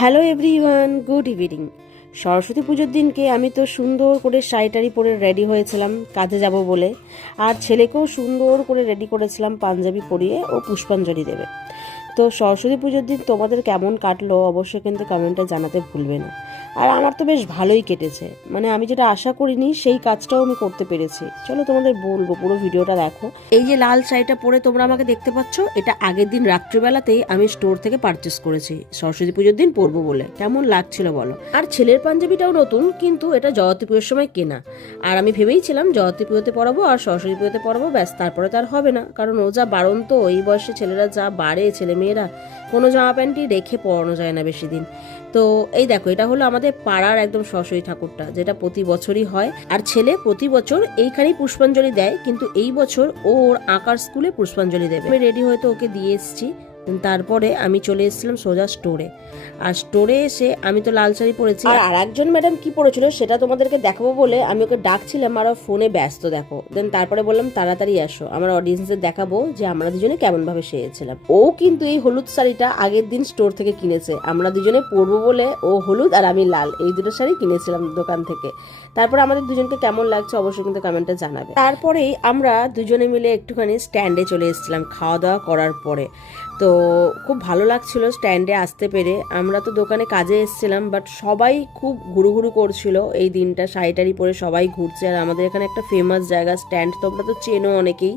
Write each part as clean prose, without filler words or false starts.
Hello everyone, good evening. Saraswati পুজোর দিনকে আমি তো সুন্দর করে শাড়ি পরে রেডি হয়েছিলাম কাজে যাব বলে, আর ছেলেকেও সুন্দর করে রেডি করেছিলাম পাঞ্জাবি পরিয়ে ও পুষ্পাঞ্জলি দেবে। তো সরস্বতী পুজোর দিন তোমাদের কেমন কাটলো অবশ্যই কিন্তু কমেন্টে জানাতে ভুলবে না। আর আমার তো বেশ ভালোই কেটেছে, মানে আমি যেটা আশা করিনি সেই কাজটাও আমি করতে পেরেছি। চলো তোমাদের বলবো, পুরো ভিডিওটা দেখো। এই যে লাল শাড়িটা পরে তোমরা আমাকে দেখতে পাচ্ছ, এটা আগের দিন রাত্রিবেলাতেই আমি স্টোর থেকে পারচেস করেছি সরস্বতী পুজোর দিন পরবো বলে। কেমন লাগছিল বলো? আর ছেলের পাঞ্জাবিটাও নতুন, কিন্তু এটা জয়তী পুজোর সময় কেনা। আর আমি ভেবেইছিলাম জয়তী পুজোতে পরাবো আর সরস্বতী পুজোতে পরাবো, ব্যাস তারপরে তো আর হবে না, কারণ ও যা বারণ, তো এই বয়সে ছেলেরা যা বাড়ে, ছেলে মেয়েরা কোনো জামা প্যান্টই রেখে পরানো যায় না বেশি দিন। তো এই দেখো, এটা হলো আমাদের পাড়ার একদম সরস্বতী ঠাকুরটা, যেটা প্রতি বছরই হয়। আর ছেলে প্রতি বছর এইখানেই পুষ্পাঞ্জলি দেয়, কিন্তু এই বছর ওর আঁকার স্কুলে পুষ্পাঞ্জলি দেবে। আমি রেডি হয়ে তো ওকে দিয়ে এসেছি। তারপরে আমি চলে এসেছিলাম সোজা স্টোরে। আর স্টোরে এসে আমি তো লাল শাড়ি পরেছি, আর একজন ম্যাডাম কি পরেছিল সেটা তোমাদেরকে দেখাবো বলে আমি ওকে ডাকছিলাম, আর ফোনে ব্যস্ত দেখো। দেন তারপরে বললাম তাড়াতাড়ি আসো, আমার অডিয়েন্সদের দেখাবো যে আমরা দুজনে কেমন ভাবে সেজেছিলাম। ও কিন্তু এই হলুদ শাড়িটা আগের দিন স্টোর থেকে কিনেছে, আমরা দুজনে পরবো বলে। ও হলুদ আর আমি লাল, এই দুটো শাড়ি কিনেছিলাম দোকান থেকে। তারপরে আমাদের দুজনকে কেমন লাগছে অবশ্যই কিন্তু কমেন্টে জানাবে। তারপরেই আমরা দুজনে মিলে একটুখানি স্ট্যান্ডে চলে এসেছিলাম খাওয়া দাওয়া করার পরে। তো খুব ভালো লাগছিল স্ট্যান্ডে আসতে পেরে। আমরা তো দোকানে কাজে এসেছিলাম, বাট সবাই খুব ঘুরুঘুরু করছিল এই দিনটা, শাড়ি পরে সবাই ঘুরছে। আর আমাদের এখানে একটা ফেমাস জায়গা স্ট্যান্ড, তোমরা তো চেনো অনেকেই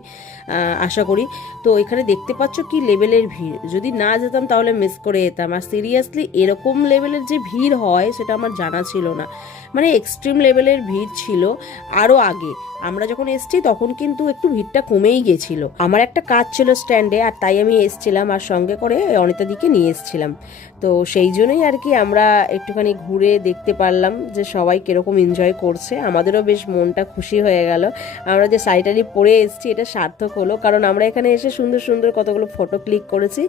আশা করি। তো এখানে দেখতে পাচ্ছ কি লেভেলের ভিড়, যদি না যেতাম তাহলে মিস করে যেতাম। আর সিরিয়াসলি এরকম লেভেলের যে ভিড় হয় সেটা আমার জানা ছিল না, মানে এক্সট্রিম লেভেলের ভিড় ছিল। আরও আগে আমরা যখন এসছি তখন কিন্তু একটু ভিড়টা কমেই গেছিল। আমার একটা কাজ ছিল স্ট্যান্ডে, আর তাই আমি এসছিলাম, আর সঙ্গে করে অনিতাদিকে নিয়ে এসছিলাম। তো সেই জন্যই আর কি আমরা একটুখানি ঘুরে দেখতে পারলাম যে সবাই কিরকম এনজয় করছে। আমাদেরও বেশ মনটা খুশি হয়ে গেল, আমরা যে শাড়ি পরে এসছি এটা সার্থক হলো, কারণ আমরা এখানে এসে সুন্দর সুন্দর কতগুলো ফটো ক্লিক করেছি।